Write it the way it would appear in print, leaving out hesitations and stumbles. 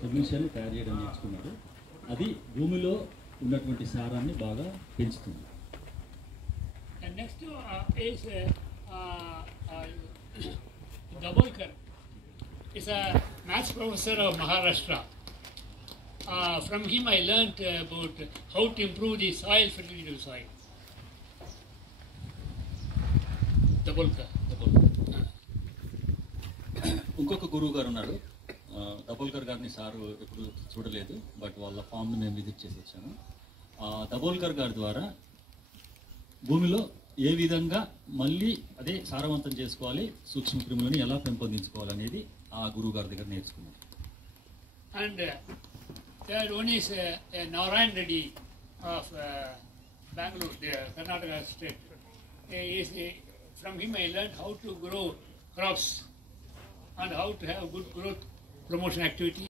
సొల్యూషన్ తయారు చేయడం నేర్చుకున్నాడు. అది భూమిలో ఉన్నటువంటి సారాన్ని బాగా పెంచుతుంది. And next is Dabholkar. Is a maths professor of Maharashtra. From him I learnt about how to improve the soil fertility of soil. Dabholkar. ఇంకొక గురువు గారు ఉన్నారు. దబోల్కర్ గారిని సారు ఎప్పుడు చూడలేదు, బట్ వాళ్ళ ఫామ్ని నేను విజిట్ చేసి వచ్చాను. దబోల్కర్ గారి ద్వారా భూమిలో ఏ విధంగా మళ్ళీ అదే సారవంతం చేసుకోవాలి, సూక్ష్మ క్రిములను ఎలా పెంపొందించుకోవాలనేది ఆ గురువు గారి దగ్గర నేర్చుకున్నాను. And third one is Narayan Reddy of Bangalore, Karnataka state. From him I learned how to grow crops and how to have good growth promotion activity.